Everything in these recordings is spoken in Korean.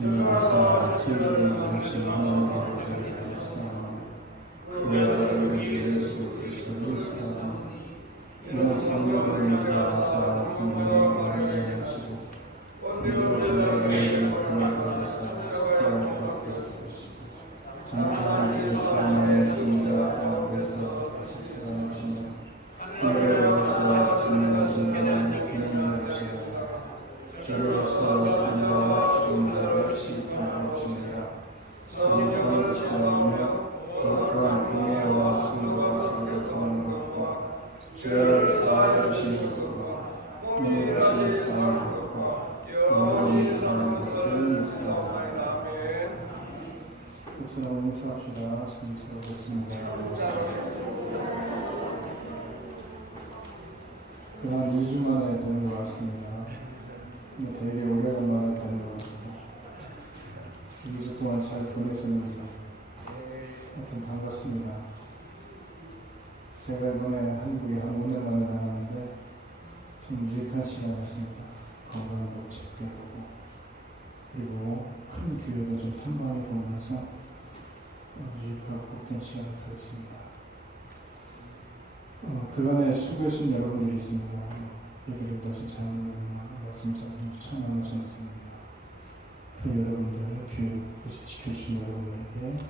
천명사 천국을 만드신 하나님을 기도하였사오니 우리 주 예수 그리스도를 사랑하니 이런 성령을 인도하사 동행하고 하시고 우리를 구원하사 기도하고 주시고 전사하는 사람의 인자 가운데서 다시 살아나시며 하늘로서 빛나신 하나님의 주시고 저로서 산자와 죽음자를 심판하시니라. 성령을 사하며 거룩한 은혜와 성과 성격하는 것과 죄를 사하여 주신 것과 오늘같이 사는 것과 영원히 사는 것을 믿사오나이다. 백성을 인사합시다. 성수하겠습니다. 그만 2주 만에 봄이 왔습니다. 되게 오래간만에 뵙는 것 같습니다. 2주 동안 잘 보내셨는지 하여튼 반갑습니다. 제가 이번에 한국에 한 5년 만에 나왔는데 참 유익한 시간이었습니다. 건강한 복지 배우고 그리고 큰 교회도 좀 탐방해 보면서 유익하고 복된 시간을 가졌습니다. 그간에 수고하신 여러분들이 있습니다. 예배를 다시 잘 말씀 참 나누셨습니다. 그 여러분들, 교회를 끝까지 지켜주신 여러분에게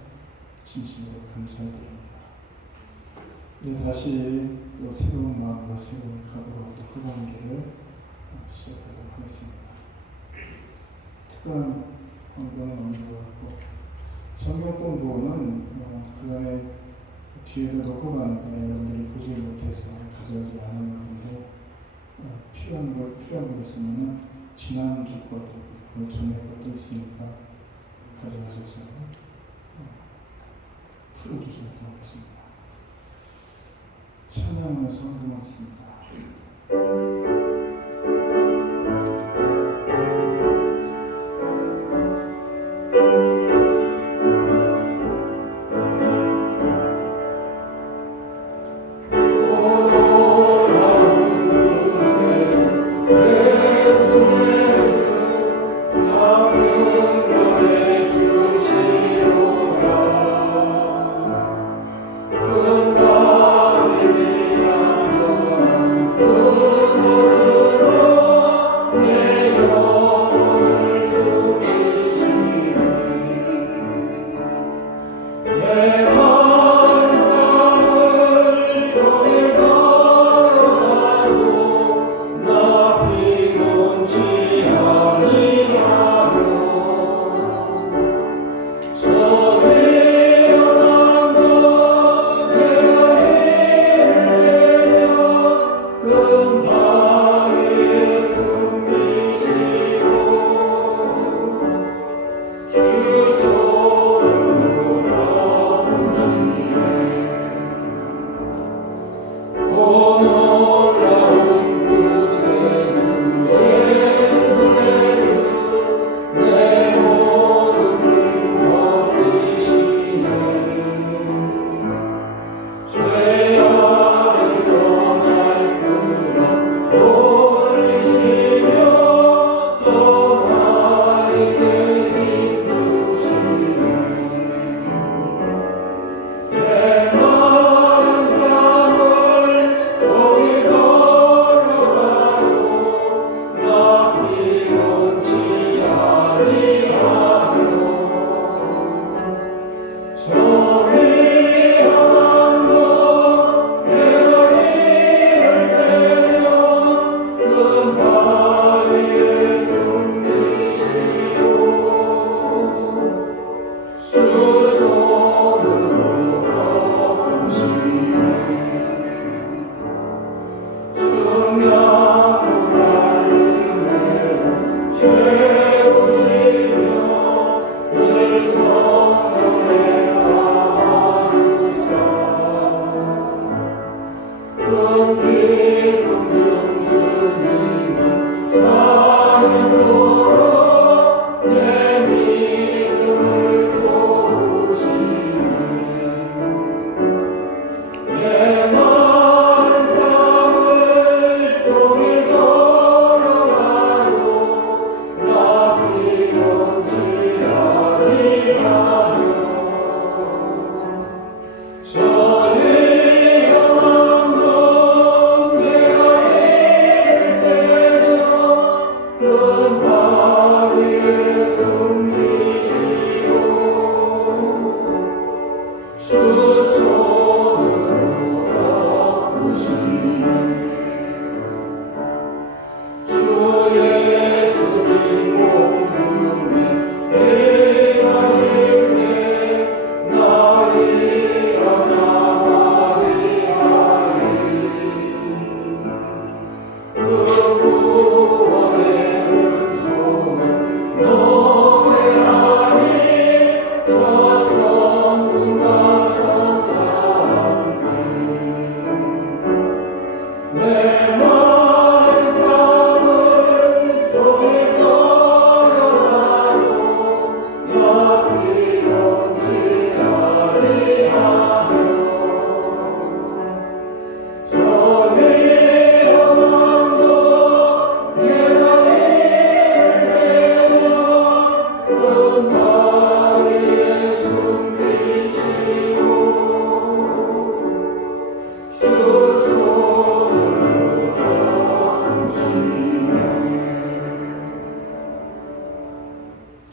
진심으로 감사드립니다. 이제 다시 또 새로운 마음과 새로운 각오로 또 후반기를 시작하도록 하겠습니다. 특별한 광고는 없는 것 같고 성경 공부는 그간에 뒤에도 놓고 가는데 여러분들이 보지 못해서 가져가지 않았는데 필요한 거 있으면 지난주 것도 그 전에 것도 있으니까 가져가셔서 풀어주시면 고맙겠습니다. 찬양하면서 고맙습니다.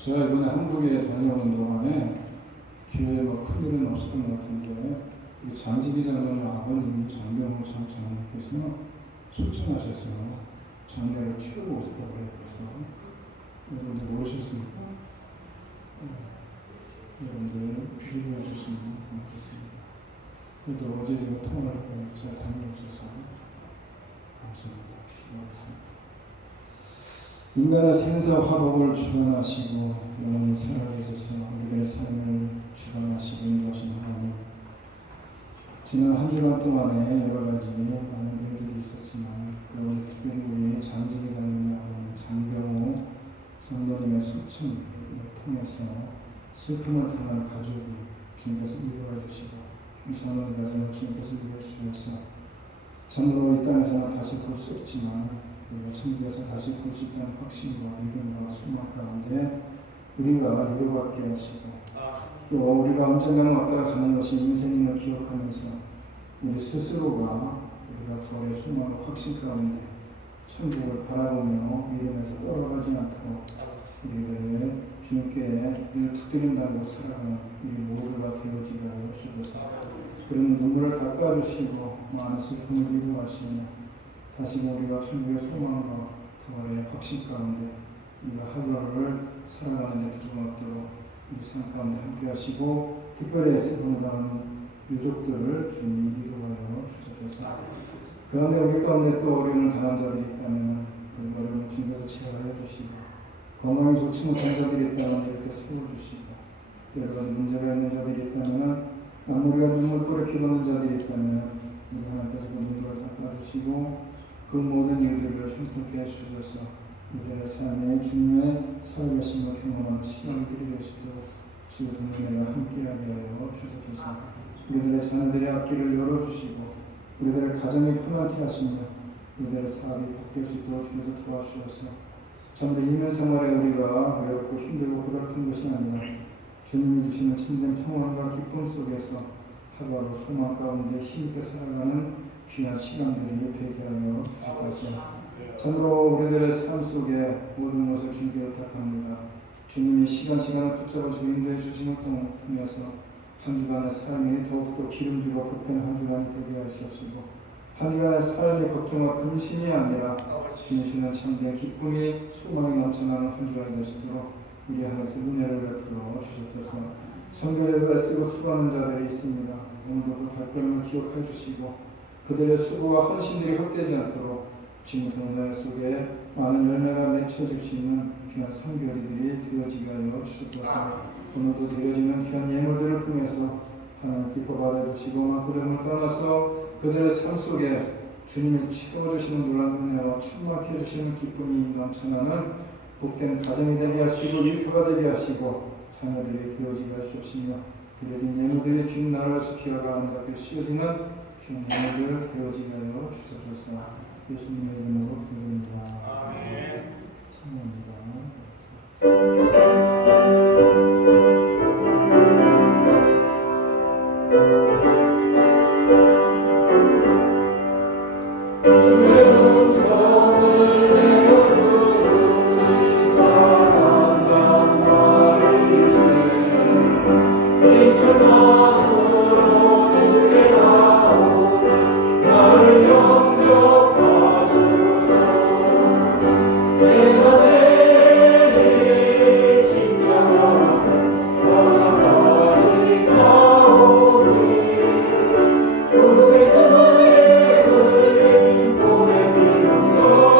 제가 이번에 한국에 다녀오는 동안에 교회에 큰일은 없었던 것 같은데 이 장지기 장로의 아버님 장병호 장로께서 초청하셔서 장례를 치르고 오셨다고 해서 여러분들 모르셨습니까? 여러분들 비밀해 주시면 고맙겠습니다. 그래도 어제 제가 통화를 하고 잘 다녀오셔서 감사합니다. 기도하겠습니다. 인간의 생사 화복을 주관하시고 영원히 살아계셔서 우리들의 삶을 주관하시고 인도하시는 하나님, 지난 한 주간 동안에 여러 가지 많은 일들이 있었지만 그 특별히 우리 장지기 장로님 아버님 장병호 장로님의 소청을 통해서 슬픔을 당한 가족이 주님께서 위로해 주시고 이 장로님 가정을 주님께서 위로해 주셔서 참으로 이 땅에서는 다시 볼 수 없지만 우리가 천국에서 다시 볼 수 있다는 확신과 믿음과 소망 가운데 우리가 위로받게 하시고 또 우리가 언젠가는 왔다 가는 것이 인생임을 기억하면서 우리 스스로가 우리가 부활의 소망과 확신 가운데 천국을 바라보며 믿음에서 떨어가지 않도록 우리들의 주님께 늘 붙들린다고 살아가는 우리 모두가 되어지게 하여 주셔서 그런 눈물을 닦아주시고 많은 슬픔을 위로하시며 다시 우리가 천국의 소망과 부활의 확신 가운데 우리가 하루하루를 살아가는 데 주님 없도록 우리 삶 가운데 함께 하시고 특별히 슬픔을 당하는 유족들을 주님이 위로하여 주셔서 그 가운데 우리 가운데 또 어려움을 당한 자들이 있다면 그 어려움을 주님께서 치료하여 주시고 건강이 좋지 못한 자들이 있다면 이렇게 세워주시고 여러 가지 문제가 있는 자들이 있다면 우리가 눈물을 기도하는 자들이 있다면 우리 하나님께서 그 눈물을 닦아주시고 그 모든 일들을 힘들게 해주셔서 우리들의 삶에 주님의 살아계심을 경험하는 시간들이 되시도록 주의 동행과 함께하게 하여 주셔서 우리들의 자녀들의 앞길을 열어주시고 우리들의 가정이 편안케 하시며 우리들의 사업이 복될 수 있도록 주께서 도와주셔서 전부 이면 생활에 우리가 어렵고 힘들고 고달픈 것이 아니라 주님이 주시는 참된 평안과 기쁨 속에서 하루하루 소망 가운데 힘있게 살아가는 귀한 시간들이 되게 하여 주시옵소서. 참으로 우리들의 삶 속에 모든 것을 주님께 부탁합니다. 주님이 시간을 붙잡아주고 인도해 주시는 것을 통해서 한 주간의 삶이 더욱더 기름지고 복된 한 주간이 되게 하시옵시고 한 주간의 삶이 걱정과 근심이 아니라 주님 주시는 참된 기쁨이 소망이 넘쳐나는 한 주간이 되시도록 우리 하나님께서 은혜를 베풀어 주셨소서. 선교제도에 쓰고 수고하는 자들이 있습니다. 오늘도 그 발걸음을 기억해 주시고 그들의 수고와 헌신들이 헛되지 않도록 지금 동네 속에 많은 열매가 맺혀질 수 있는 귀한 선교리들이 되어지게 하여 주시옵소서. 오늘도 드려지는 귀한 예물들을 통해서 하나님 기뻐 받아주시고 그들을 떠나서 그들의 삶 속에 주님이 채워주시는 놀라운 은혜와 충만케 해주시는 기쁨이 넘쳐나는 복된 가정이 되게 하시고 일터가 되게 하시고 자녀들이 되어지게 하시옵시며 드려진 예물들이 주님 나라를 지키어가는 자께 씌워지는 귀한 예물들 되어지게 하여 주옵소서. 예수님의 이름으로 기도드립니다. 아멘. 찬양합니다. So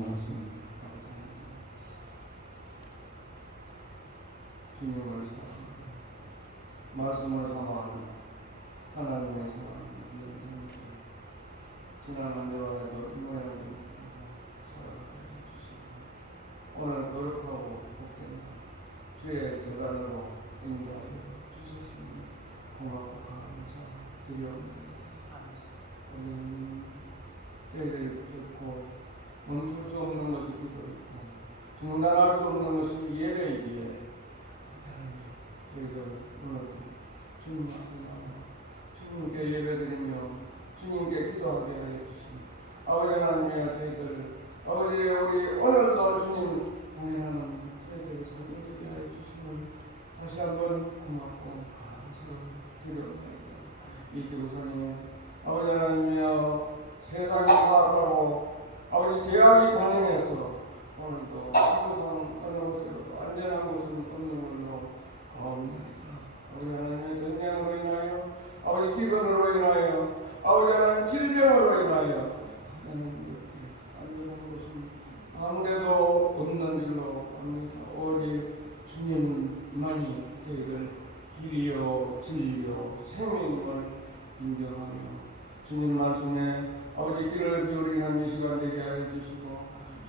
말씀 주님을 말씀을 삼아 하나님의 사랑 지난 한 주간에도 모양도 살아가게 해주시고 오늘 거룩하고 복된 주의 재단으로 인도하여 주셨으니 고맙고 감사드려옵니다. 우리는 저희를 듣고 멈출 수 없는 것이 기도이고 중단할 수 없는 것이 예배이기에 저희들 오늘 주님 앞에 나와 주님께 예배드리며 주님께 기도하게 하여 주십니다. 아버지 하나님의 저희들 아버지 우리 오늘도 주님 공연하는 저희들을 섬기게 하여 주시면 다시 한번 고맙고 감사드려옵니다. 이 교사님 아버지 하나님이여 세상이 사악하고 아버지 제약이 관영해서 오늘도 이곳은 어느 곳에도 안전한 곳은 없는 걸로 가옵니다. 아버지 하나님의 전쟁으로 인하여 아버지 기근으로 인하여 아버지 하나님 질병으로 인하여 하나님 이렇게 안전한 곳은 아무래도 없는 일로 합니다. 오직 주님만이 저희들 길이요 진리요 생명임을 인정하며 주님 말씀에 아버지 귀를 기울이는 이 시간 되게 하여 주시고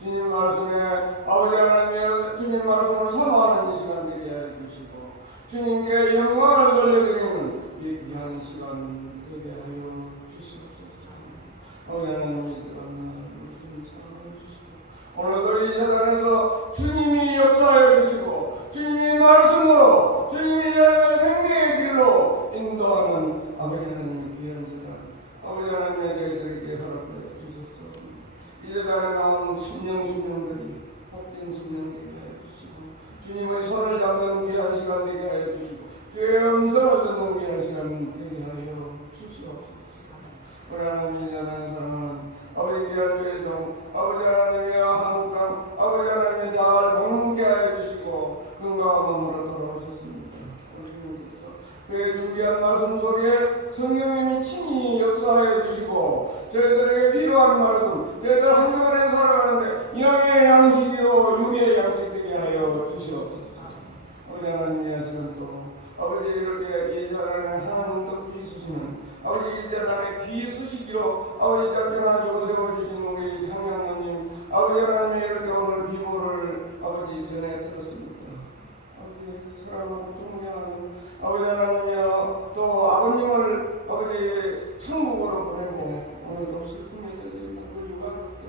주님 말씀에 아버지 하나님의 주님 말씀을 사모하는 이 시간 되게 하여 주시고 주님께 영광을 돌려드리는 이 귀한 시간 되게 하여 주시옵소서. 아버지 하나님 좀 사랑해 주시고 오늘도 이 세상에서 주님이 역사하여 주시고 주님이 말씀으로 주님이 생명의 길로 인도하는 아버지 하나님의 귀한 시간 아버지 하나님의 저희들에게 허락하여 주셔서 이 세상에 나온 심령들이 헛된 심령 되게 하여 주시고 주님의 손을 잡는 귀한 시간 되게 하여 주시고 주의 음성을 듣는 귀한 시간 되게 하여 주시옵소서. 우리 하나님이 사랑하는 아버지 귀한 죄종 아버지 하나님의 한국 땅 아버지 하나님이 잘 방문케 하여 주시고 건강한 몸으로 돌아오셨습니다. 우리 주님께서 그의 준비한 말씀 속에 성령님이 친히 역사하여 주시고 저희들에게 필요한 말씀 저희들 한 주간에 살아가는데 영의 양식이요 육의 양식 되게 하여 주시옵소서. 우리 하나님의 시간도 아버지 이렇게 이 자리에 하나님 뜻이 있으시는 아버지 이 자리에 귀 쓰시기로 아버지 작정한 조세워 주신 우리 장양모님 아버지 하나님이 이렇게 오늘 비모를 아버지 전해 들었습니다. 아버지 사랑하고 존경하는 아버지 하나님이여 또 아버님을 아버지 천국으로 보내고 오늘도 슬픔에 들리는 그 유가족들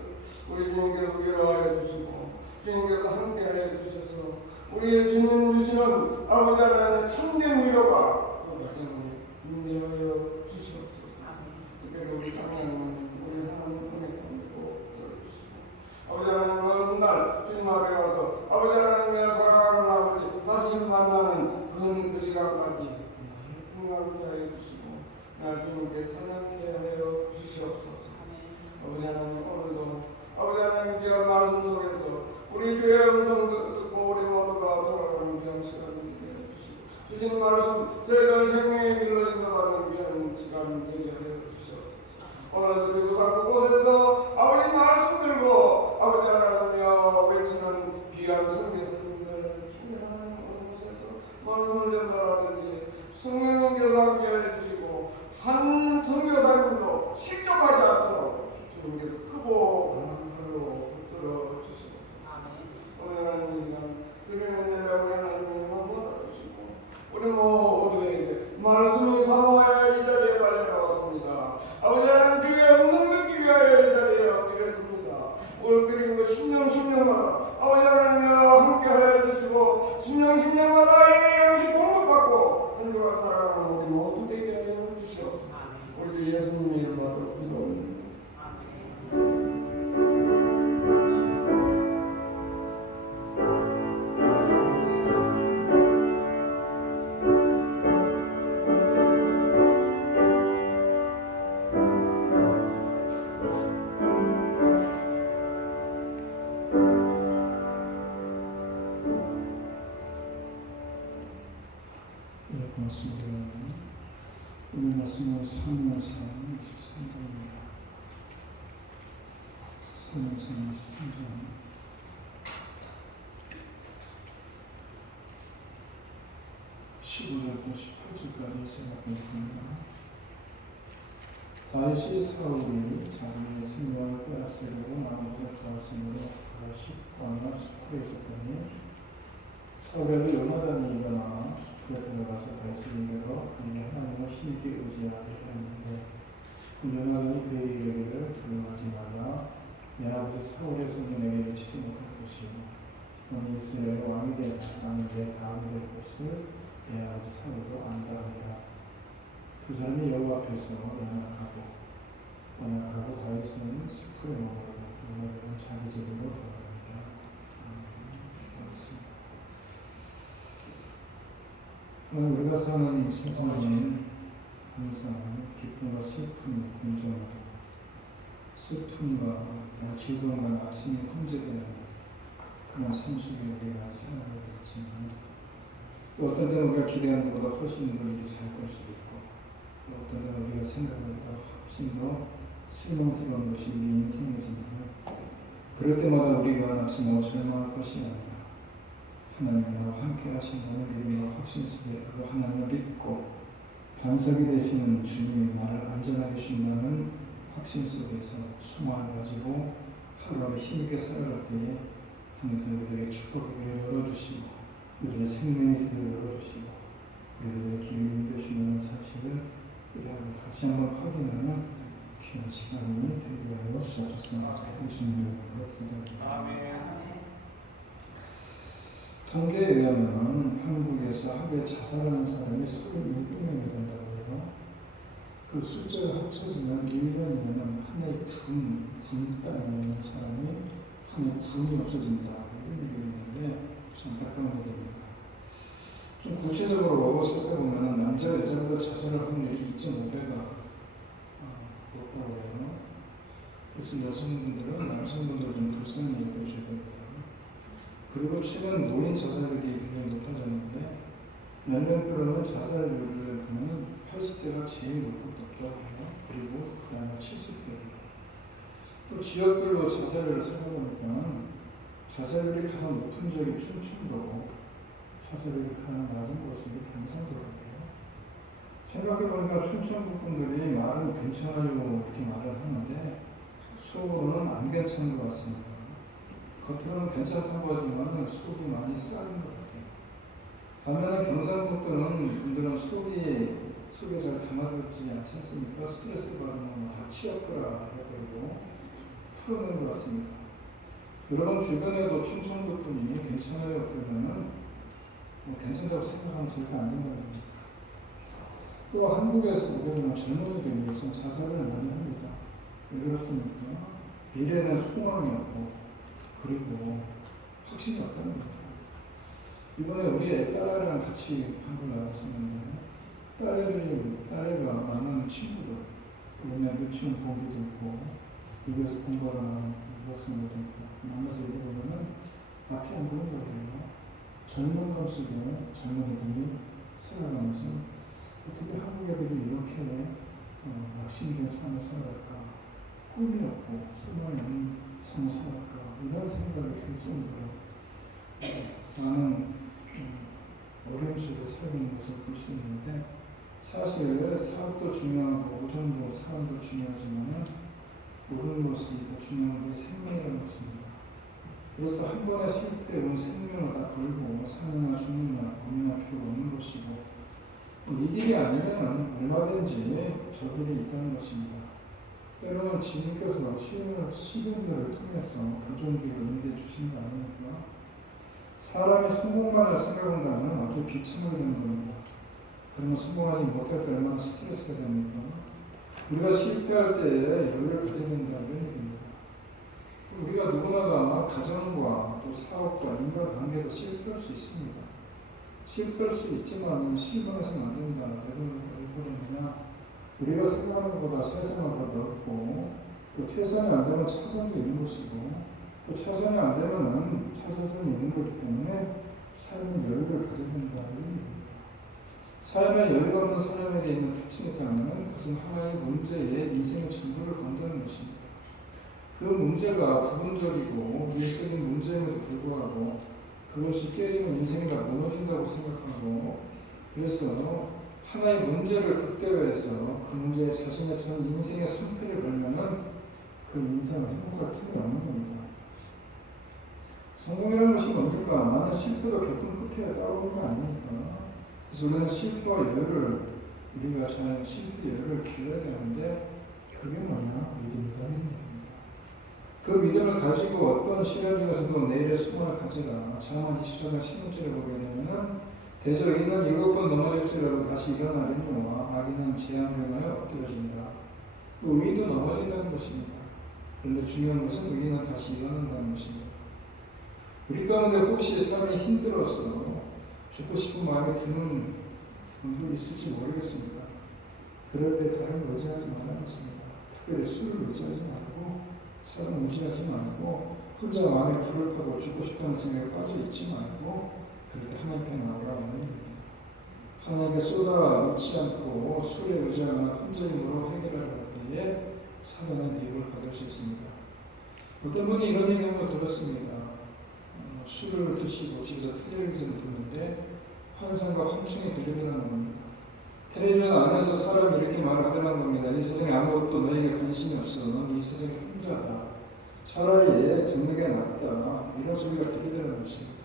우리 주님께서 위로하여 주시고 주님께서 함께하여 주셔서 우리 주님 주시는 아버지 하나님의 참된 위로가 그 가정에 준비하여 주시옵소서. 특별히 우리 장로님 우리 하나님 은혜 가운데 꼭 들어주시고 아버지 하나님 어느 날 주님 앞에 가서 아버지 하나님의 사랑하는 아버지 다시 만나는 그 시간까지 건강케 하여 주시고 주님께 찬양케 하여 주시옵소서. 아버지 하나님 오늘도 아버지 하나님 귀한 말씀 속에서 우리 주의 음성 듣고 우리 모두가 돌아가는 귀한 시간 되게 하여 주시고 주신 말씀 저희들 생명의 길로 인도하는 귀한 시간 되게 하여 주시옵소서. 오늘도 지구상 그곳에서 아버지 말씀 들고 아버지 하나님이여 외치는 귀한 성교사님들 주님 하나님 어느 곳에서 말씀을 전달하든지 성령님께서 함께하여 주시고 한 선교사님도 실족하지 않도록 주님께서 크고 강한 팔로 붙들어 주시고 오늘 하나님 시간 드리는 예배 우리 하나님이 받아주시고 우리 모두에게 말씀이 사모하여 이 자리에 빨리 나왔습니다. 아버지 하나님 주의 음성 듣기 위하여 이 자리에 엎드렸습니다. 오늘 드린 그 심령마다 아버지 하나님과 함께하여 주시고 심령마다 의 양식 공급받고 한 주간 살아가는 우리 모두 되게 하여 주시옵소서. 우리 주 예수님 이름으로 기도합니다. 고맙습니다. 오늘 말씀은 사무엘상 23장입니다. 사무엘상 23장 15절부터 18절까지 제가 보겠습니다. 다윗이 사울이 자기의 생명을 빼앗으려고 마음을 좋았으므로 그가 숲과 수풀에 있었더니 사울이 요나단이 일어나 수풀에 들어가서 다윗을 이르러 그에게 하나님을 힘있게 의지하게 하였는데 요나단이 그에게 이르기를 두려워하지 말라. 내 아버지 사울의 손이 내게 미치지 못할 것이요 너는 이스라엘 왕이 되라. 나는 내 다음이 될 것을 내 아버지 사울도 안다 하니라. 두 사람이 여호와 앞에서 연약하고 다윗은 숲으로 머무르고 요나단은 자기 집으로 돌아갑니다. 우리가 사는 세상은 항상 기쁨과 슬픔이 공존하고 슬픔과 즐거움과 낙심이 혼재되는 그런 삶 속에 우리가 생활하고 있지만 또 어떤 때는 우리가 기대하는 것보다 훨씬 더 일이 잘 될 수도 있고 또 어떤 때는 우리가 생각하는 것보다 훨씬 더 실망스러운 것이 우리 인생이지만 그럴 때마다 우리가 낙심하고 절망할 것이 아니라 하나님과 함께 하신 분을 믿음과 확신 속에 그 하나님을 믿고 반석이 되시는 주님이 나를 안전하게 주신다는 확신 속에서 소망을 가지고 하루하루 힘있게 살아갈 때에 항상 우리에게 축복의 길을 열어주시고 우리의 생명의 길을 열어주시고 우리의 길을 인도해주시는 사실을 우리 한번 다시 한번 확인하는 귀한 시간이 되게 하여 주셨습니다. 예수님의 이름으로 기도합니다. 아멘. 통계에 의하면 한국에서 하루에 자살하는 사람이 37명이 된다고 해요. 그 숫자가 합쳐지면 1년이면 하나의 군 땅에 있는 사람이 하나의 군이 없어진다. 이런 얘기가 있는데 참 안타까운 얘기입니다. 좀 구체적으로 살펴보면 남자 여자보다 자살할 확률이 2.5배가 높다고 해요. 그래서 여성분들은 남성분들을 좀 불쌍히 여겨줘야 됩니다. 그리고 최근 노인 자살률이 굉장히 높아졌는데 연령별로는 자살률을 보면 80대가 제일 높다고 해요. 그리고 그 다음에 70대예요. 또 지역별로 자살률을 살펴보니까 자살률이 가장 높은 지역이 춘천도고 자살률이 가장 낮은 곳이 경상도라고요. 생각해보니까 춘천도 분들이 말은 괜찮아요 이렇게 말을 하는데 속으로는 안 괜찮은 것 같습니다. 겉으로는 괜찮다고 하지만 속이 많이 썩은 것 같아요. 반면에 경상북도는 분들은 속에 잘 담아두지 않지 않습니까? 스트레스 받으면 다 취업거라 해버리고 풀어내는 것 같습니다. 여러분 주변에도 충청도 분이 괜찮아요 그러면은 괜찮다고 생각하면 절대 안 된다는 겁니다. 또 한국에서 보면 젊은이들이 요즘 자살을 많이 합니다. 왜 그렇습니까? 미래는 소망이 없고 그리고 확신이 없다는 겁니다. 이번에 우리 애 딸아이랑 같이 한국에 나갔었는데 딸애가 많은 친구들 왜냐면 유치원 동기도 있고 미국에서 공부하는 유학생들도 있고 만나서 얘기해보면 앞이 안 보인다고 해요. 젊은 것 속에 젊은이들이 살아가면서 어떻게 한국 애들이 이렇게 낙심된 삶을 살아갈까 꿈이 없고 소망이 없는 삶을 살아갈까 이런 생각이 들 정도로 많은 어려움 속에 살아가는 것을 볼 수 있는데 사실 사업도 중요하고 오전도 사람도 중요하지만 모든 것이 더 중요한 게 생명이라는 것입니다. 그래서 한 번의 실패에 온 생명을 다 걸고 사느냐 죽느냐 고민할 필요가 없는 것이고 이 길이 아니면 얼마든지 저 길이 있다는 것입니다. 때로는 주님께서 시련들을 통해서 교정기를 인도해 주신 거 아닙니까? 사람이 성공만을 생각한다면 아주 비참하게 되는 겁니다. 그러면 성공하지 못할 때 얼마나 스트레스가 됩니까? 우리가 실패할 때에 여유를 가져야 된다는 얘기입니다. 우리가 누구나 다 가정과 또 사업과 인간관계에서 실패할 수 있습니다. 실패할 수 있지만 실망해서는 안 된다. 왜 그러느냐? 우리가 생각하는 것보다 세상은 더 넓고 또 최선이 안 되면 차선도 있는 것이고 또 차선이 안 되면 차선이 있는 거기 때문에 삶의 여유를 가져야 된다는 얘기입니다. 삶의 여유가 없는 사람에게 있는 특징이 있다면 그것은 하나의 문제에 인생의 전부를 건드는 것입니다. 그 문제가 부분적이고 일시적인 문제임에도 불구하고 그것이 깨지면 인생이 다 무너진다고 생각하고, 그래서 하나의 문제를 극대화해서 그 문제에 자신의 전 인생의 손패를 걸면은 그 인생은 행복할 틈이 없는 겁니다. 성공이라는 것이 뭡니까? 많은 실패도 겪은 끝에 따라오는 거 아닙니까? 그래서 우리는 실패와 열을, 우리가 잘 실패 열을 길러야 되는데, 그게 뭐냐? 믿음이다. 그 믿음을 가지고 어떤 시련 중에서도 내일의 소망을 가지라. 잠언 24장 16절에 보게 되면은 대저 의인은 7번 넘어질지라도 다시 일어나리니와 악인은 재앙을 하여 엎드러진다. 또 의인도 넘어진다는 것입니다. 그런데 중요한 것은 의인은 다시 일어난다는 것입니다. 우리 가운데 혹시 삶이 힘들어서 죽고 싶은 마음이 드는 분도 있을지 모르겠습니다. 그럴 때 다른 의지하지 말아야겠습니다. 특별히 술을 의지하지 말고, 사람 의지하지 말고, 혼자 마음에 불을 타고 죽고 싶다는 생각에 빠져 있지 말고, 그럴 때 하나님께 나오라고 하는 얘기입니다. 하나님께 쏟아놓지 않고 술에 의지하거나 혼자 힘으로 해결하려고 할 때에 사단의 미혹을 받을 수 있습니다. 어떤 분이 이런 얘기를 들었습니다. 술을 드시고 집에서 텔레비전을 보는데 환상과 환청이 들리더라는 겁니다. 텔레비전 안에서 사람이 이렇게 말하더라는 겁니다. 이 세상에 아무것도 너에게 관심이 없어. 넌 이 세상에 혼자다. 차라리 죽는 게 낫다. 이런 소리가 들리더라는 것입니다.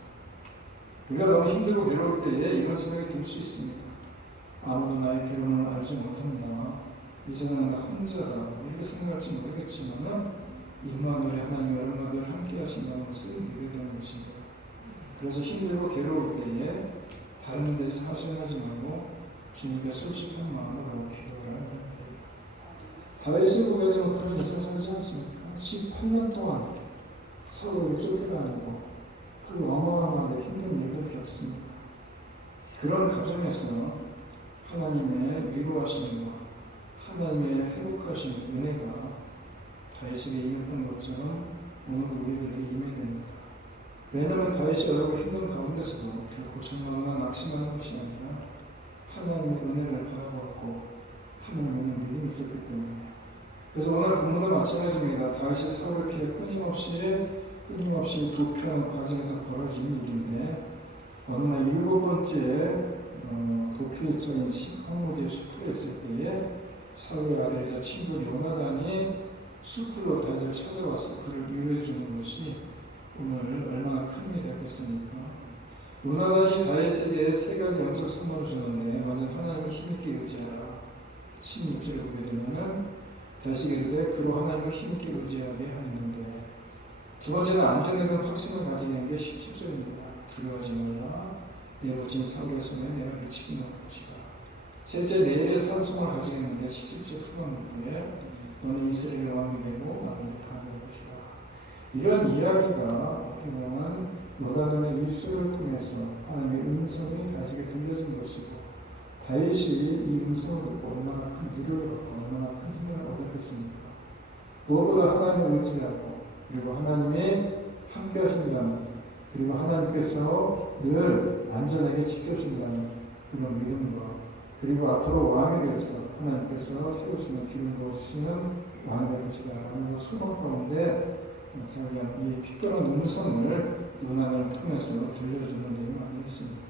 우리가 너무 힘들고 괴로울 때에 이런 생각이 들 수 있습니다. 아무도 나의 괴로움을 알지 못한다. 이 세상은 나 혼자다. 이렇게 생각할지 모르겠지만은 임마누엘의 하나님이 얼마나 늘 함께 하신다는 것을 믿어야 되는 것입니다. 그래서 힘들고 괴로울 때에 다른 데서 하소연하지 말고 주님께 솔직한 마음으로 기도를 합니다. 다윗을 보게 되면 그런 일이 살지 않습니까? 18년 동안 사울을 쫓겨다니고 그 어마어마하게 힘든 일을 겪습니다. 그런 과정에서 하나님의 위로하심과 하나님의 회복하신 은혜가 다윗에게 임했던 것처럼 오늘도 우리들에게 임해야 됩니다. 왜냐하면 다윗이 어렵고 힘든 가운데서도 결코 절망하거나 낙심하는 것이 아니라 하나님의 은혜를 바라보았고 하나님의 믿음이 있었기 때문에. 그래서 오늘 본문도 마찬가지입니다. 다윗이 사울을 피해 끊임없이 도피하는 과정에서 벌어진 일인데, 어느 날 7번째 도피처인 시커무지 숲에 있을 때에 사울의 아들이자 친구 요나단이 숲으로 다윗을 찾아와서 그를 위로해 주는 것이 오늘 얼마나 큰 일이 되겠습니까? 요나단이 다윗에게 3가지 영적 선물을 주는데, 먼저 하나님을 힘있게 의지하라. 16절에 보게 되면은 다시 이르되 그로 하나님을 힘있게 의지하게 하는데, 두 번째는 안전에 확신을 가지는 게 17절입니다. 두려워하지 말라. 내 모진 사울의 손에 내가 미치지 않을 것이다. 셋째, 내일의 산성을 가지겠는데 17절 후반부에 너는 이스라엘 왕이 되고 나는 다하는 것이다. 이런 이야기가 어떻게 보면 요나단의 입술을 통해서 하나님의 음성이 다윗에게 들려진 것이고, 다윗이 이 음성을 듣고 얼마나 큰 위로를 받고 얼마나 큰 힘을 얻었겠습니까? 무엇보다 하나님을 의지하고, 그리고 하나님이 함께 하신다는, 그리고 하나님께서 늘 안전하게 지켜준다는 그런 믿음과, 그리고 앞으로 왕이 되어서 하나님께서 세우시는 기름 부어주시는 왕이 될 것이다 라는 소망 가운데 이 특별한 음성을 요나단을 통해서 들려주는 내용 아니겠습니까?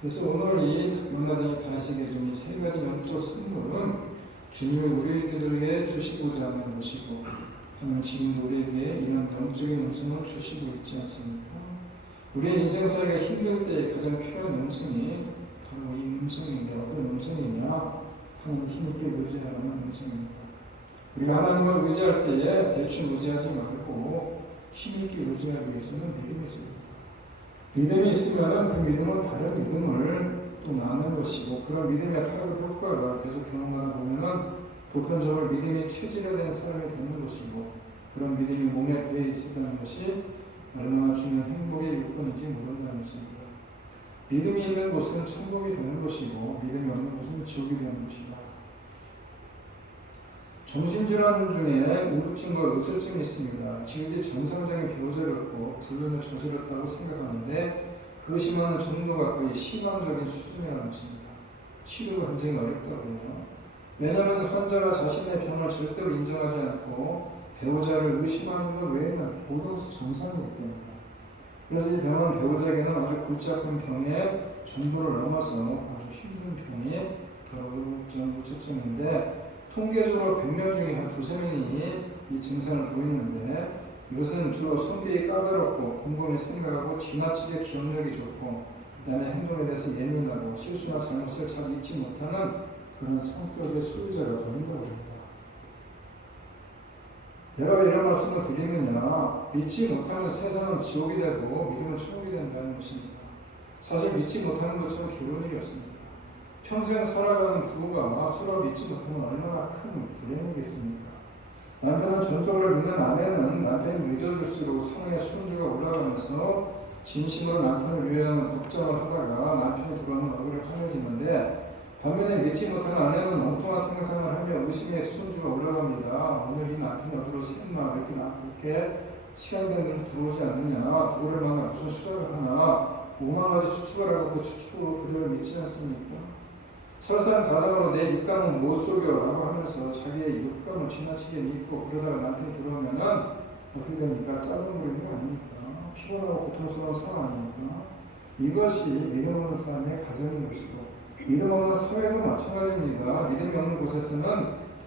그래서 오늘 이 요나단이 다윗에게 준 이 3가지 영적 선물은 주님이 우리들에게 주시고자 하는 것이고, 하나님 지금도 우리에게 이런 영적인 음성을 주시고 있지 않습니까? 우리의 인생 살기가 힘들 때 가장 필요한 음성이 바로 이 음성인데, 어떤 음성이냐? 하나님 힘있게 의지하라는 음성입니다. 우리가 하나님을 의지할 때에 대충 의지하지 말고 힘있게 의지하기 위해서는 믿음이 있습니다. 믿음이 있으면 그 믿음은 다른 믿음을 또 나누는 것이고, 그런 믿음의 타락 효과가 계속 경험하다 보면은 보편적으로 믿음이 체질화된 사람이 되는 것이고, 그런 믿음이 몸에 배에 있었다는 것이 얼마나 중요한 행복의 요건인지 모른다는 것입니다. 믿음이 있는 곳은 천국이 되는 것이고, 믿음이 없는 곳은 지옥이 되는 것이다. 정신질환 중에 우울증과 의처증이 있습니다. 지금이 정상적인 교제를 얻고 불륜을 저질렀다고 생각하는데, 그 심한 정도가 거의 심화적인 수준이라는 것입니다. 치료가 굉장히 어렵다고 해요. 왜냐하면 환자가 자신의 병을 절대로 인정하지 않고 배우자를 의심하는 것 외에는 모든 것이 정상이기 때문이다. 그래서 이 병은 배우자에게는 아주 골치 아픈 병의 정도를 넘어서 아주 힘든 병이 바로 첫째인데, 통계적으로 100명 중에 한 2~3명이 이 증상을 보이는데, 이것은 주로 성격이 까다롭고 곰곰이 생각하고 지나치게 기억력이 좋고 그다음에 행동에 대해서 예민하고 실수나 잘못을 잘 잊지 못하는 그런 성격의 소유자가 걸린다고 합니다. 내가 왜 이런 말씀을 드리느냐, 믿지 못하는 세상은 지옥이 되고 믿음은 천국이 된다는 것입니다. 사실 믿지 못하는 것처럼 괴로운 일이 없습니다. 평생 살아가는 부부가 서로 믿지 못하면 얼마나 큰 불행이겠습니까? 남편은 전적으로 믿는 아내는 남편이 믿어질수록 상황의 순주가 올라가면서 진심으로 남편을 위하는 걱정을 하다가 남편이 돌아오면 얼굴이 하얘지는데, 반면에 믿지 못하는 아내는 엉뚱한 상상을 하며 의심의 순주가 올라갑니다. 오늘 이 남편이 어디로 샜나, 이렇게 나쁘게 시간 되는 데서 들어오지 않느냐, 누구를 만나 무슨 수작을 하나, 5만 가지 추측을 하고 그 추측으로 그대로 믿지 않습니까? 설상가상으로 내 육감은 못 속여라고 하면서 자기의 육감을 지나치게 믿고 그러다가 남편이 들어오면은 어떻게 됩니까? 짜증 부리는 거 아닙니까? 피곤하고 고통스러운 상황 아닙니까? 이것이 믿음 없는 사람의 가정인 것이고, 믿음 없는 사회도 마찬가지입니다. 믿음이 없는 곳에서는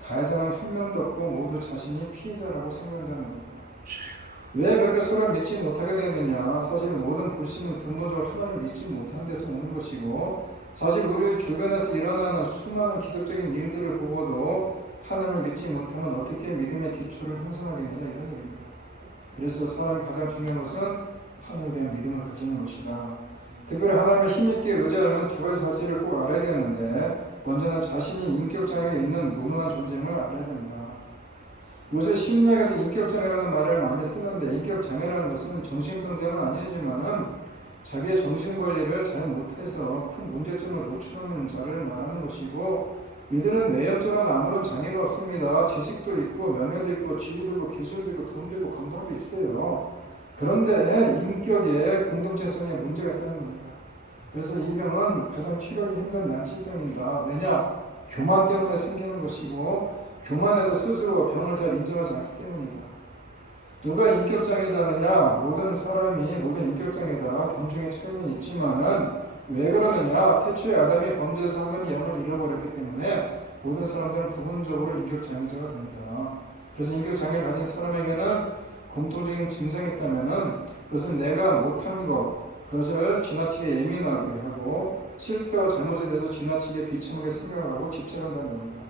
가해자는 한 명도 없고 모두 자신이 피해자라고 생각한다는 겁니다. 왜 그렇게 서로 믿지 못하게 되느냐? 사실 모든 불신은 근본적으로 하나님을 믿지 못하는 데서 오는 것이고, 사실 우리 주변에서 일어나는 수많은 기적적인 일들을 보고도 하나님을 믿지 못하면 어떻게 믿음의 기초를 형성하겠느냐, 이런 얘기입니다. 그래서 사람이 가장 중요한 것은 하나님에 대한 믿음을 가지는 것이다. 특별히 하나님을 힘있게 의지하려면 두 가지 사실을 꼭 알아야 되는데, 먼저는 자신이 인격장애가 있는 무능한 존재임을 알아야 됩니다. 요새 심리학에서 인격장애라는 말을 많이 쓰는데, 인격장애라는 것은 정신건강은 아니지만은 자기의 정신관리를 잘 못해서 큰 문제점을 노출하는 자를 말하는 것이고, 이들은 내역적인 아무런 장애가 없습니다. 지식도 있고 명예도 있고 지위도 있고 기술도 있고 돈도 있고 건강도 있어요. 그런데 인격에 공동체성에 문제가 있다는 겁니다. 그래서 이 병은 가장 치료하기 힘든 난치병입니다. 왜냐? 교만 때문에 생기는 것이고, 교만해서 스스로 병을 잘 인정하지 않기 때문입니다. 누가 인격장애자느냐? 모든 사람이 모든 인격장애다. 경중의 차이는 있지만은 왜 그러느냐? 태초에 아담이 범죄에서 하나님의 영을 잃어버렸기 때문에 모든 사람들은 부분적으로 인격장애자가 됩니다. 그래서 인격장애를 가진 사람에게는 공통적인 증상이 있다면은 그것은 내가 못한 것, 그것을 지나치게 예민하게 하고 실패와 잘못에 대해서 지나치게 비참하게 생각하고 집착한다는 겁니다.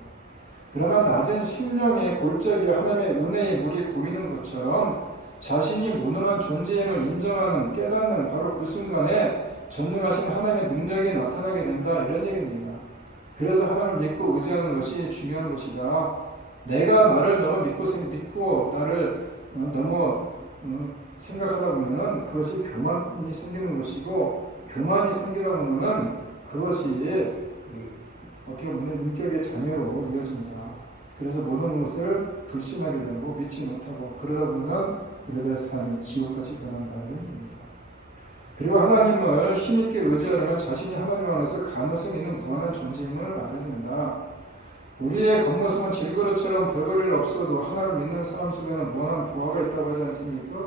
그러나 낮은 신령의 골짜기에 하나님의 은혜의 물이 고이는 것처럼 자신이 무능한 존재임을 인정하는, 깨닫는 바로 그 순간에 전능하신 하나님의 능력이 나타나게 된다, 이런 얘기입니다. 그래서 하나님을 믿고 의지하는 것이 중요한 것이다. 내가 나를 너무 믿고 나를 너무 생각하다 보면 그것이 교만이 생기는 것이고, 교만이 생기다 보면 그것이 어떻게 보면 인격의 장애로 이어집니다. 그래서 모든 것을 불신하게 되고 믿지 못하고 그러다 보면 우리들의 삶이 지옥같이 변한다는 얘기입니다. 그리고 하나님을 힘있게 의지하려면 자신이 하나님 안에서 가능성 있는 무한한 존재임을 알아야 된다. 우리의 겉모습은 질그릇처럼 별볼일 없어도 하나님을 믿는 사람 속에는 무한한 보화가 있다고 하지 않습니까?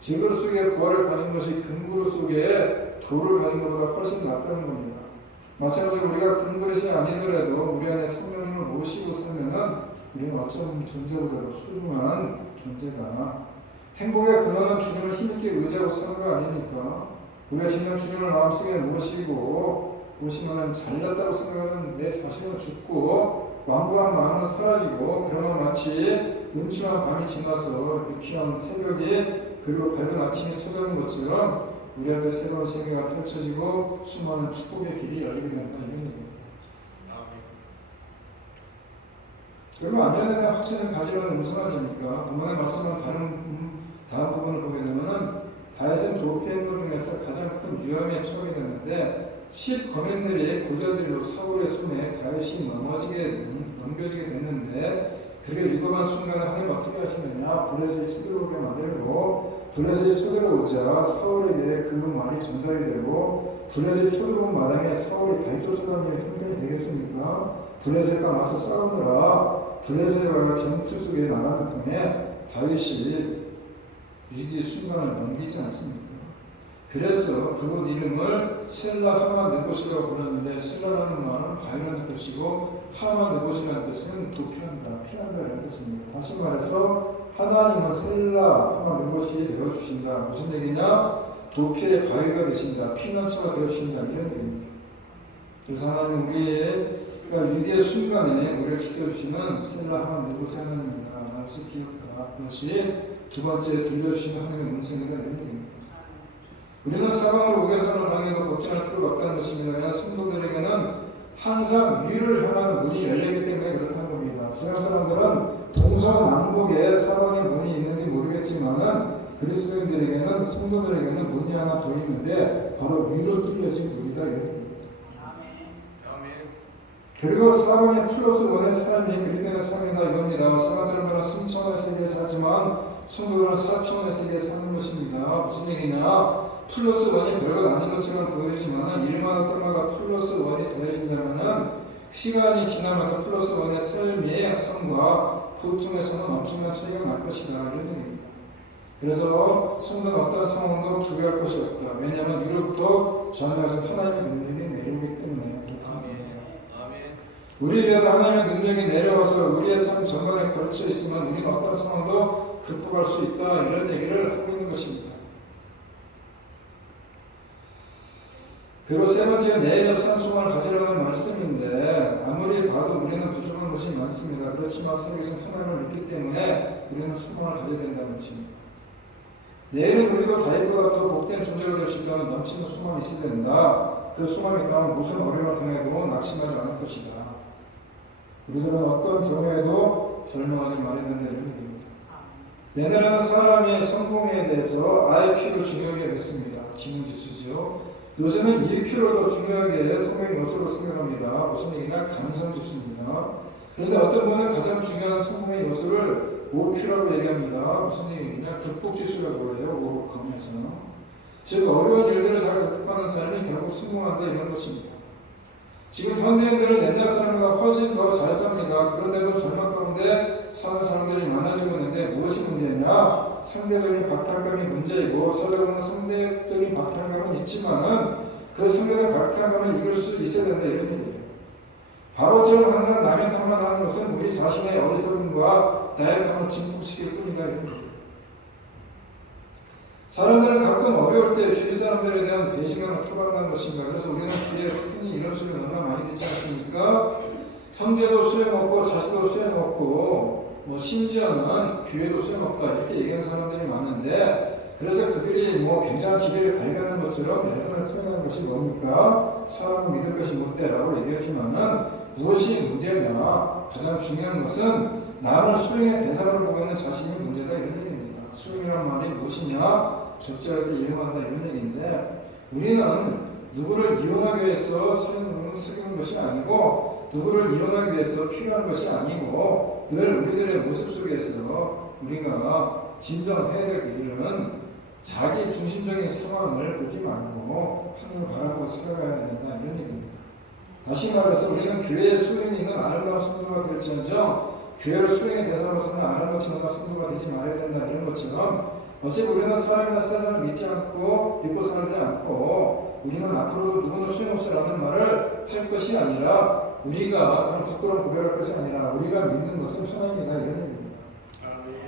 질그릇 속에 보화를 가진 것이 금그릇 속에 돌을 가진 것보다 훨씬 낫다는 겁니다. 마찬가지로 우리가 금그릇이 아니더라도 우리 안에 성령님을 모시고 살면은 우리는 어떤 존재보다도 소중한 존재다. 행복의 근원은 주님을 힘있게 의지하고 사는 거 아닙니까? 우리가 진정 주님을 마음속에 모시면은 잘났다고 생각하는 내 자신은 죽고 완고한 마음은 사라지고, 그러면 마치 음침한 밤이 지나서 유쾌한 새벽이 그리고 밝은 아침이 찾아오는 것처럼 우리 앞에 새로운 세계가 펼쳐지고 수많은 축복의 길이 열리게 된다, 이런 얘기입니다. 별로 안 되는 확신을 가지려는 무슨 말입니까? 본문의 말씀은 다음 부분을 보게 되면은 다윗은 도피행로 중에서 가장 큰 위험에 처하게 됐는데 10거민들이 고자질로 사울의 손에 다윗이 넘겨지게 됐는데, 그렇게 위급한 순간에 하나님 어떻게 하시느냐? 블레셋이 쳐들어오게 만들고, 블레셋이 쳐들어오자 사울에게 그 말이 전달이 되고, 블레셋이 쳐들어온 마당에 사울이 다윗 쫓아가는 일이 형편이 되겠습니까? 블레셋과 맞서 싸우느라 블레셋과 전투 속에 나가는 통에 다윗이 위기 순간을 넘기지 않습니까? 그래서 그곳 이름을 셀라 하마 느곳이라고 부르는데 셀라라는 말은 바위라는 뜻이고 하마 느곳이라는 뜻은 도피한다, 피한다 이런 뜻입니다. 다시 말해서 하나님은 셀라 하마 느곳이 되어주신다. 무슨 얘기냐? 도피의 바위가 되신다, 피난처가 되어주신다 이런 얘기입니다. 그래서 하나님 우리가 위기의 순간에 우리를 지켜주시는 셀라 하마 느곳 하나님입니다. 그것을 기억하라. 그것이 두 번째 들려주시는 하나님의 음성이다 이런 얘기입니다. 우리는 사방으로 우겨선을 당해도 걱정할 필요가 없다는 것입니다. 그냥 성도들에게는 항상 위를 향하는 문이 열리기 때문에 그렇다는 겁니다. 세상 사람들은 동서남북에 사방에 문이 있는지 모르겠지만 그리스도인들에게는 성도들에게는 문이 하나 더 있는데 바로 위로 뚫려진 문이다 이런 겁니다. 그리고 사방에 플러스 원의 사람이 그리스도의 삶이다 이겁니다. 세상 사람들은 3차원의 세계에 살지만 성도들은 4차원의 세계에 사는 것입니다. 무슨 얘기냐? 플러스 원이 별것 아닌 것처럼 보이지만 일마다 때마다 플러스 원이 더해진다면 시간이 지나면서 플러스 원의 삶의 삶과 보통에서는 엄청난 차이가 날 것이다 이런 얘기입니다. 그래서 성도는 어떤 상황도 두려워할 것이 없다. 왜냐하면 위로부터 전하여서 하나님의 능력이 내려오기 때문에 그렇답니다. 우리에 의해서 하나님의 능력이 내려와서 우리의 삶 전반에 걸쳐 있으면 우리는 어떤 상황도 극복할 수 있다 이런 얘기를 하고 있는 것입니다. 그리고 세 번째는 내일의 산수만을 가지라는 말씀인데 아무리 봐도 우리는 부족한 것이 많습니다. 그렇지만 살아계신 하나님을 믿기 때문에 우리는 소망을 가져야 된다는 것입니다. 내일은 우리도 다윗보다 더 복된 존재가 될 수 있다는 넘치는 소망이 있어야 된다. 그 소망이 있다면 무슨 어려움을 당해도 낙심하지 않을 것이다. 우리들은 어떤 경우에도 절망하지 말아야 된다 이런 얘기입니다. 내년에는 사람의 성공에 대해서 IQ를 중요하게 하겠습니다. 지능지수죠. 요새는 EQ를 더 중요하게 성공의 요소로 생각합니다. 무슨 얘기냐? 감성지수입니다. 그런데 어떤 분은 가장 중요한 성공의 요소를 OQ라고 얘기합니다. 무슨 얘기냐? 극복지수라고 해요. 오버컴에서. 즉 어려운 일들을 잘 극복하는 사람이 결국 성공한다 이런 것입니다. 지금 현대인들은 옛날 사람보다 훨씬 더 잘 삽니다. 그런데도 절망 가운데 사는 사람들이 많아지고 있는데 무엇이 문제냐? 상대적인 박탈감이 문제이고 사회적으로는 상대적인 박탈감은 있지만은 그 상대적 박탈감을 이길 수 있어야 된다 이런 얘기예요. 바로 지금 항상 남의 탓만 하는 것은 우리 자신의 어리석음과 나약함을 증폭시킬 뿐이다 이런 얘기예요. 사람들은 가끔 어려울 때 주위 사람들에 대한 배신감을 토박하는 것입니다. 그래서 우리는 주위에 흔히 이런 소리 너무나 많이 듣지 않습니까? 형제도 소용없고 자식도 소용없고 심지어는 교회도 소용없다 이렇게 얘기하는 사람들이 많은데 그래서 그들이 굉장한 지혜를 발견하는 것처럼 여러분을 표현하는 것이 뭡니까? 사람을 믿을 것이 못돼라고 얘기하지만은 무엇이 문제냐? 가장 중요한 것은 나를 수용의 대상으로 보고 있는 자신이 문제다 이런 얘기입니다. 수용이란 말이 무엇이냐? 적절하게 이용한다 이런 얘기인데 우리는 누구를 이용하기 위해서 사귀는 것이 아니고 누구를 이용하기 위해서 필요한 것이 아니고 늘 우리들의 모습 속에서 우리가 진정해야 될 일은 자기 중심적인 상황을 보지 말고 하늘을 바라보고 살아가야 된다 이런 얘기입니다. 다시 말해서 우리는 교회의 수용이 있는 아름다운 성도가 될지언정 교회를 수용의 대상으로 삼는 아름답지 못한 성도가 되지 말아야 된다 이런 것처럼 어차피 우리는 사람이나 세상을 믿지 않고 믿고 살지 않고 우리는 앞으로도 누구는 소용없으라는 말을 할 것이 아니라 우리가 그런 부끄러운 고백할 것이 아니라 우리가 믿는 것은 하나님이다 이런 얘기입니다.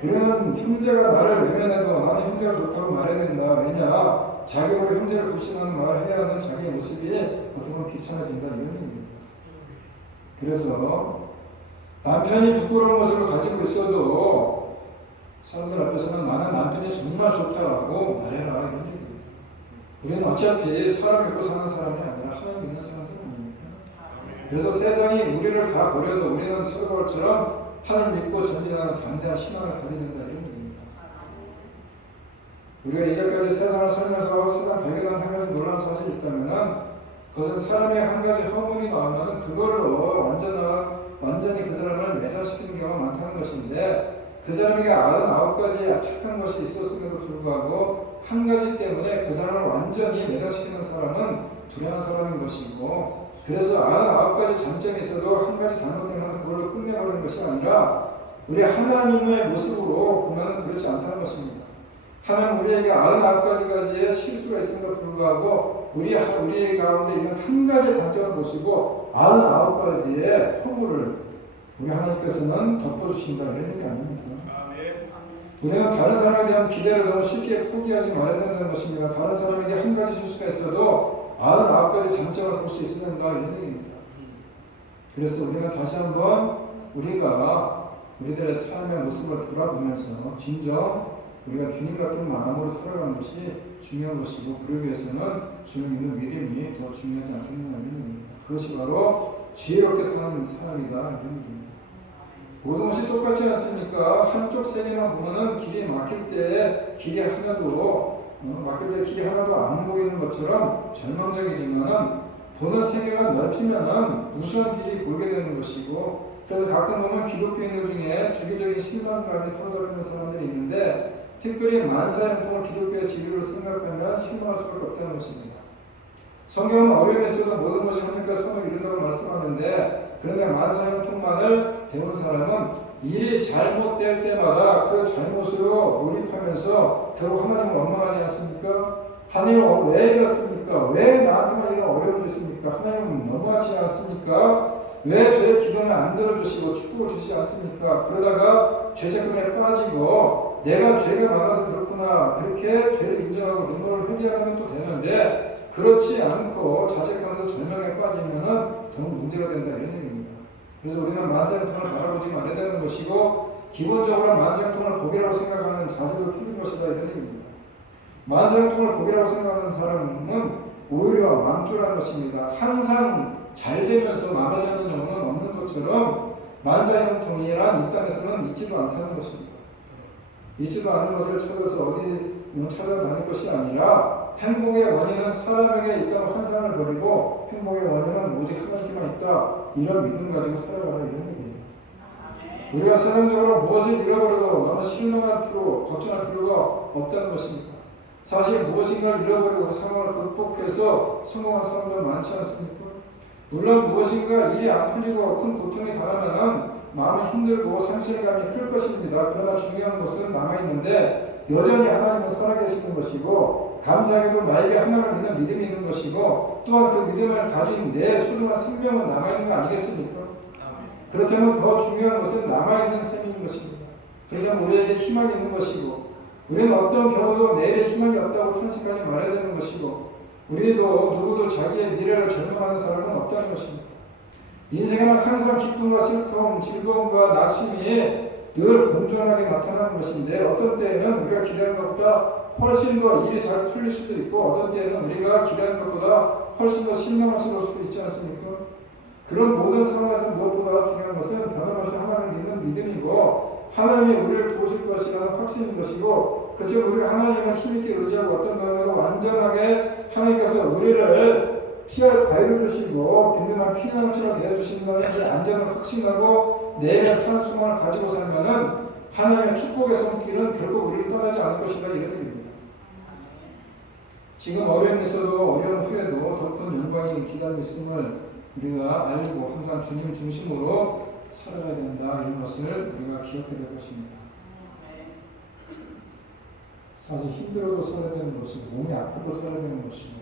우리는 형제가 나를 외면해도 나는 형제가 좋다고 말해야 된다. 왜냐? 자격으로 형제를 불신하는 말을 해야 하는 자기의 모습이 어떻게 보면 귀찮아진다 이런 얘기입니다. 그래서 남편이 부끄러운 모습을 가지고 있어도 사람들 앞에서는 나는 남편이 정말 좋다라고 말해라 이런 얘기예요. 우리는 어차피 사람 믿고 사는 사람이 아니라 하나님 믿는 사람들 아닙니까? 그래서 세상이 우리를 다 버려도 우리는 서로처럼 하나님 믿고 전진하는 담대한 신앙을 가져야 된다 이런 얘기입니다. 우리가 이제까지 세상을 살면서 세상 발견한 한 가지 놀라운 사실이 있다면 그것은 사람의 한 가지 허물이 나오면 그걸로 완전히 그 사람을 매장시키는 경우가 많다는 것인데 그 사람에게 99가지 착한 것이 있었음에도 불구하고 한 가지 때문에 그 사람을 완전히 매장시키는 사람은 불행한 사람인 것이고 그래서 99가지 장점이 있어도 한 가지 잘못되면 그걸로 끝내버리는 것이 아니라 우리 하나님의 모습으로 보면 그렇지 않다는 것입니다. 하나님 우리에게 99가지의 실수가 있음에도 불구하고 우리 가운데 있는 한 가지 장점을 보시고 99가지의 허물을 우리 하나님께서는 덮어주신다 이런 얘기 아닙니다. 우리는 다른 사람에 대한 기대를 너무 쉽게 포기하지 말아야 된다는 것입니다. 다른 사람에게 한 가지 실수가 있어도 99가지 장점을 볼 수 있어야 된다 이런 얘기입니다. 그래서 우리는 다시 한번 우리가 우리들의 삶의 모습을 돌아보면서 진정 우리가 주님 같은 마음으로 살아가는 것이 중요한 것이고 그러기 위해서는 주님 믿는 믿음이 더 중요하지 않겠느냐 이런 얘기입니다. 그것이 바로 지혜롭게 사는 사람이다 이런 얘기입니다. 모든 것이 똑같지 않습니까? 한쪽 세계만 보면은 길이 막힐 때 길이 하나도 안 보이는 것처럼 절망적이지만은 보는 세계가 넓히면은 무수한 길이 보이게 되는 것이고 그래서 가끔 보면 기독교인들 중에 주기적인 실망감에 사로잡히는 사람들이 있는데 특별히 만사형통을 기독교의 진리로 생각하면 실망할 수밖에 없다는 것입니다. 성경은 어려움이 있어도 모든 것이 하나님과 선을 이룬다고 말씀하는데 그런데 만사형통만을 배운 사람은 일이 잘못될 때마다 그 잘못으로 몰입하면서 결국 하나님을 원망하지 않습니까? 하나님 왜 이렇습니까? 왜 나한테만 이런 어려움이 있습니까? 하나님은 너무하지 않습니까? 왜 저의 기도는 안 들어주시고 축복을 주시지 않습니까? 그러다가 죄책감에 빠지고 내가 죄가 많아서 그렇구나 그렇게 죄를 인정하고 눈물을 회개하면 또 되는데 그렇지 않고 자책하면서 절망에 빠지면은 더욱 문제가 된다 이런 얘기입니다. 그래서 우리는 만사형통을 바라보지 말아야 되는 것이고 기본적으로 만사형통을 복이라고 생각하는 자세도 틀린 것이다 이런 얘기입니다. 만사형통을 복이라고 생각하는 사람은 오히려 망조라는 것입니다. 항상 잘 되면서 망하지 않는 영혼은 없는 것처럼 만사형통이란 이 땅에서는 있지도 않다는 것입니다. 있지도 않은 것을 찾아서 어디 찾아다닐 것이 아니라 행복의 원인은 사람에게 있다는 환상을 버리고 행복의 원인은 오직 하나님께만 있다 이런 믿음 가지고 살아가라 이런 얘기예요. 우리가 세상적으로 무엇을 잃어버려도 너무 실망할 필요, 걱정할 필요가 없다는 것입니다. 사실 무엇인가를 잃어버리고 그 상황을 극복해서 성공한 사람들 많지 않습니까? 물론 무엇인가 일이 안 풀리고 큰 고통이 당하면 마음이 힘들고 상실감이 클 것입니다. 그러나 중요한 것은 남아있는데 여전히 하나님은 살아계시는 것이고 감사하게도 나에게 하나님을 믿는 믿음이 있는 것이고 또한 그 믿음을 가진 내 소중한 생명은 남아있는 거 아니겠습니까? 그렇다면 더 중요한 것은 남아있는 셈인 것입니다. 그렇다면 우리에게 희망이 있는 것이고 우리는 어떤 경우도 내일에 희망이 없다고 탄식하지 말아야 되는 것이고 우리도 누구도 자기의 미래를 절망하는 사람은 없다는 것입니다. 인생에는 항상 기쁨과 슬픔, 즐거움과 낙심이 늘 공존하게 나타나는 것인데 어떤 때에는 우리가 기대하는 것보다 훨씬 더 일이 잘 풀릴 수도 있고 어떤 때에는 우리가 기대하는 것보다 훨씬 더 실망할 수도 있지 않습니까? 그런 모든 상황에서 무엇보다 중요한 것은 변함없이 하나님을 믿는 믿음이고 하나님이 우리를 도우실 것이라는 확신인 것이고 그렇죠. 우리가 하나님을 힘있게 의지하고 어떤 면으로 완전하게 하나님께서 우리를 피할 가위를 주시고 든든한 피난처럼 되어주신다는 그 안전을 확신하고 내일의 사는 수만을 가지고 살면은 하나님의 축복의 손길은 결국 우리를 떠나지 않을 것이다 이런 얘기입니다. 지금 어려움이 있어도 어려운 후에도 더 큰 영광이 기다리고 있음을 우리가 알고 항상 주님 중심으로 살아가야 된다 이런 것을 우리가 기억해야 될 것입니다. 사실 힘들어도 살아야 되는 것이고 몸이 아파도 살아야 되는 것이고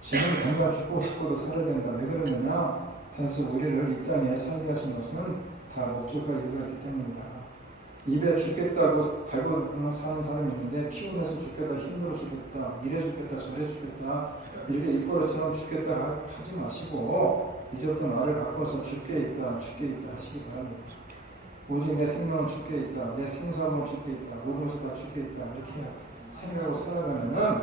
지금 당장 죽고 싶어도 살아야 된다. 왜 그러느냐? 그래서 우리를 이 땅에 살게 하신 것은 다 목적과 이유가 있기 때문이다. 입에 죽겠다고 달고 사는 사람이 있는데 피곤해서 죽겠다, 힘들어 죽겠다, 이래 죽겠다, 저래 죽겠다 이렇게 입버릇처럼 죽겠다 하지 마시고 이제부터 말을 바꿔서 죽게 있다, 죽게 있다 하시기 바랍니다. 오직 내 생명은 죽게 있다, 내 생사는 죽게 있다, 모든 것이 다 죽게 있다 이렇게 생각하고 살아가면은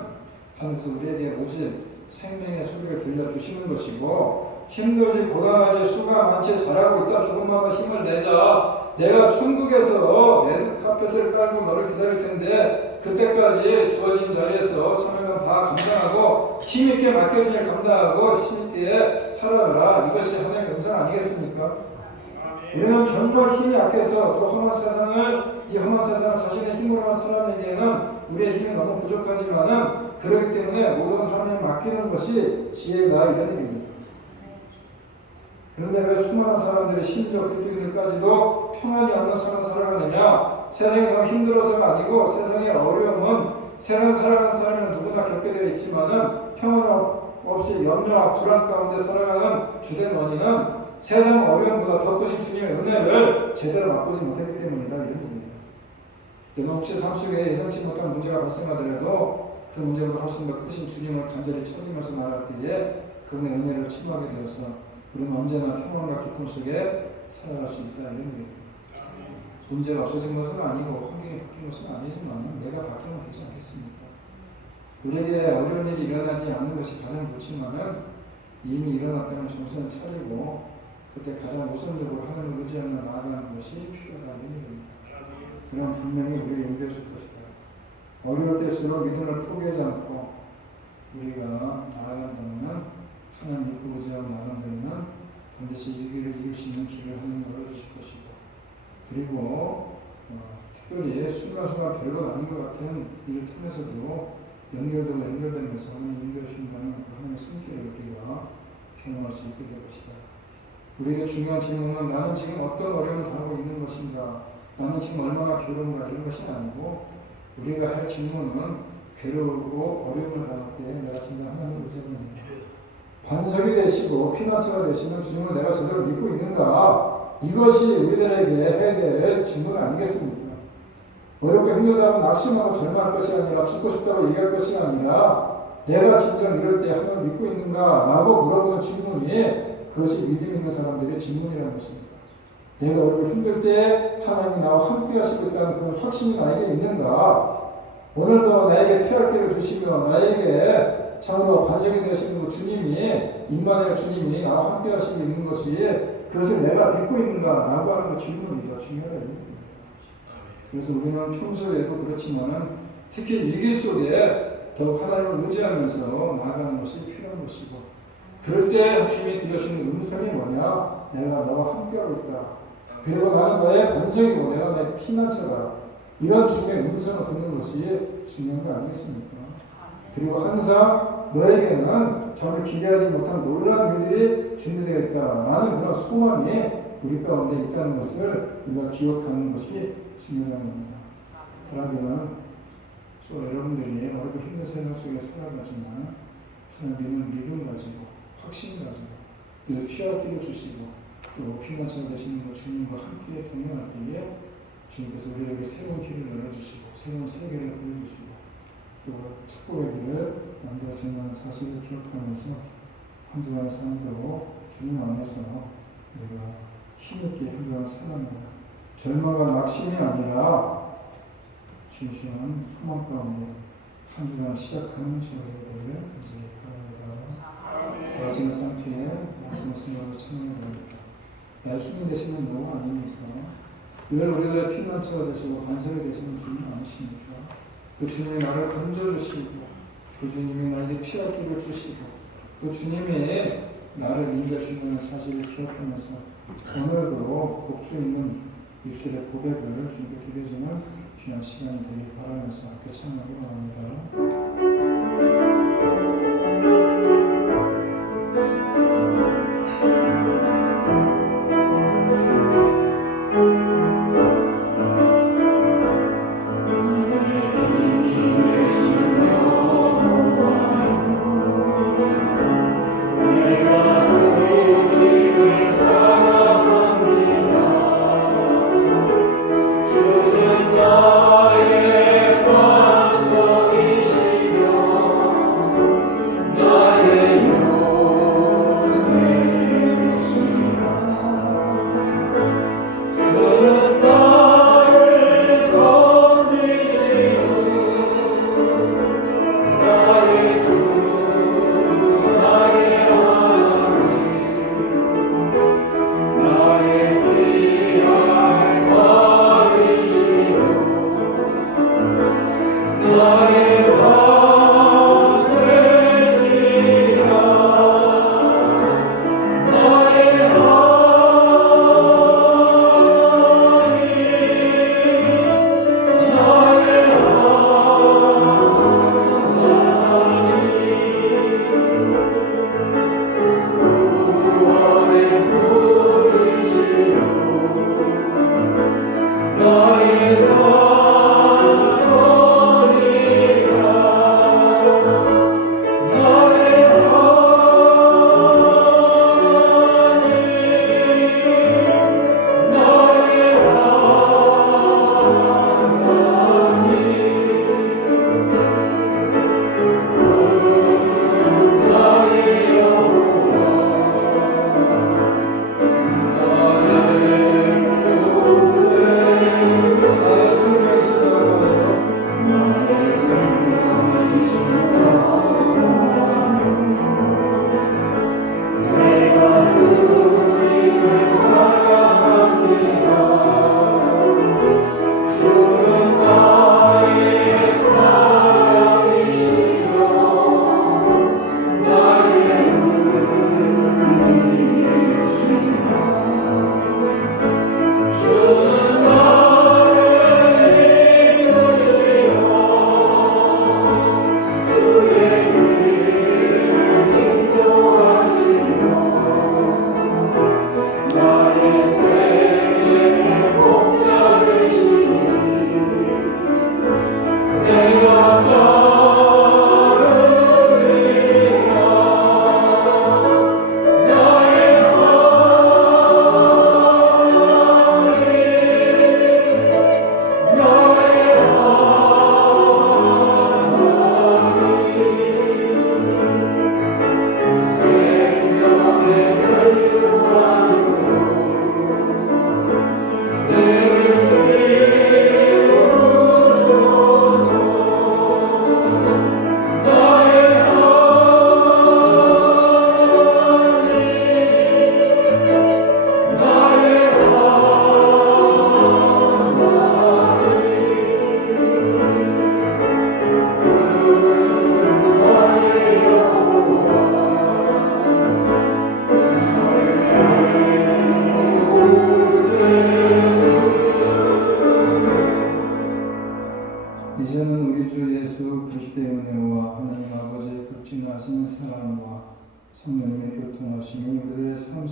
하면서 우리에게 오직 생명의 소리를 들려주시는 것이고 힘들지 고단하지 수가 많지 잘하고 있다 조금만 더 힘을 내자 내가 천국에서 레드카펫을 깔고 너를 기다릴 텐데 그때까지 주어진 자리에서 사명은 다 감당하고 힘있게 맡겨진 일 감당하고 힘있게 살아가라 이것이 하나님의 음성 아니겠습니까? 우리는 정말 힘이 약해서 더 험한 세상을 이 험한 세상을 자신의 힘으로만 살아내기에는 우리의 힘이 너무 부족하지만은 그렇기 때문에 모든 하나님에 맡기는 것이 지혜가 이런 얘기입니다. 그런데 왜 수많은 사람들이 심지어 그리스도인들까지도 평안이 없는 삶을 살아가느냐? 세상이 더 힘들어서가 아니고 세상의 어려움은 세상 살아가는 사람은 누구나 겪게 되어 있지만은 평안 없이 염려와 불안 가운데 살아가는 주된 원인은 세상 어려움보다 더 크신 주님의 은혜를 제대로 맛보지 못했기 때문이다 이런 겁니다. 여러분 혹시 삶 속에 예상치 못한 문제가 발생하더라도 그 문제보다 훨씬 더 크신 주님을 간절히 찾으면서 나아갈 때에 그분의 은혜를 체험하게 되어서 우리는 언제나 평안과 기쁨 속에 살아갈 수 있다 이런 겁니다. 문제가 없어진 것은 아니고 환경이 바뀐 것은 아니지만 내가 바뀌면 되지 않겠습니까? 우리에게 어려운 일이 일어나지 않는 것이 가장 좋지만은 이미 일어났다면 정신을 차리고 그때 가장 우선적으로 하나님을 의지하며 나아가는 것이 필요하다 이런 얘기입니다. 그럼 분명히 우리를 용기해 줄 것이다. 어려울 때일수록 믿음을 포기하지 않고 우리가 나아간다면 하나님 믿고 의지하고 나아간다면 반드시 이 길을 이길 수 있는 길을 하나님 열어주실 것이고 그리고 특별히 순간순간 별거 아닌 것 같은 일을 통해서도 연결되고 연결되면서 하나님 인도해주신다는 하나님의 손길을 우리가 경험할 수 있게 될 것이다. 우리에게 중요한 질문은 나는 지금 어떤 어려움을 당하고 있는 것인가, 나는 지금 얼마나 괴로운가 이런 것이 아니고 우리가 할 질문은 괴로우고 어려움을 당할 때 내가 진짜 하나님을 의지하고 있는가, 반석이 되시고 피난처가 되시는 주님을 내가 제대로 믿고 있는가, 이것이 우리들에게 해야 될 질문 아니겠습니까? 어렵고 힘들다고 낙심하고 절망할 것이 아니라 죽고 싶다고 얘기할 것이 아니라 내가 진정 이럴 때 하나님을 믿고 있는가 라고 물어보는 질문이 그것이 믿음 있는 사람들의 질문이라는 것입니다. 내가 어렵고 힘들 때 하나님이 나와 함께 하시고 있다는 그런 확신이 나에게 있는가, 오늘도 나에게 피할 길을 주시며 나에게 참으로 반석이 되시는 그 주님이 임마누엘 주님이 나와 함께 하시고 있는 것이 그것을 내가 믿고 있는가라고 하는 질문이 더 중요하다. 그래서 우리는 평소에도 그렇지만은 특히 위기 속에 더욱 하나님을 의지하면서 나아가는 것이 필요한 것이고 그럴 때 주님이 들려주는 음성이 뭐냐? 내가 너와 함께하고 있다. 그리고 나는 너의 반석이고 내가 너의 피난처다. 이런 주님의 음성을 듣는 것이 중요한 거 아니겠습니까? 그리고 항상 너에게는 전혀 기대하지 못한 놀라운 일들이 준비되어 있다라는 그런 소망이 우리 가운데 있다는 것을 우리가 기억하는 것이 중요한 겁니다. 그러면 여러분들이 어렵고 힘든 세상 속에 살아가지만 하나님은 믿음 가지고 확신 가지고 늘 피할 길을 주시고 또 피난처가 되시는 것 주님과 함께 동행할 때에 주님께서 우리에게 새로운 길을 열어주시고 새로운 세계를 보여주시고 또 축복의 길을 만들어주는 사실을 기억하면서 한 주간의 삶도 주님 안에서 우리가 힘있게 한 주간 살아갑니다. 절망과 낙심이 아니라 진실한 소망 가운데 한 주간 시작하는 저희들을 이제 바랍니다. 마지막 상태에 말씀을 생각하고 참여해 봅니다. 나의 힘이 되시는 너 아닙니까? 늘 우리들의 피난처가 되시고 반석이 되시는 주님 아니십니까? 그 주님이 나를 건져주시고 그 주님이 나에게 피할 길을 주시고 그 주님이 나를 인도해주는 사실을 기억하면서 오늘도 복주 있는 입술의 고백을 주님께 드려주는 귀한 시간이 되길 바라면서 함께 찬양하기 바랍니다.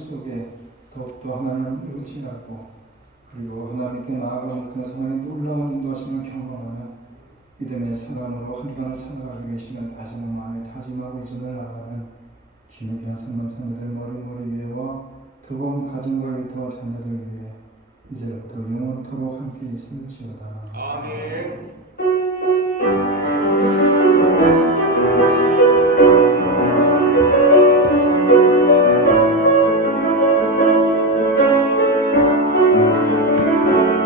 속에 더욱더 하나님을 의지하고 그리고 하나님께 나아가는 그 생활에 놀라운 인도하심을 경험하는 믿음의 사람으로 한 주간을 살아가고 계시는 다짐을 마음에 다짐하고 이전을 나가는 주님의 귀한 성남성녀들 머리 위에와 뜨거운 가정과 일터와 자녀들 위해 이제부터 영원토록 함께 있을지어다. 아멘.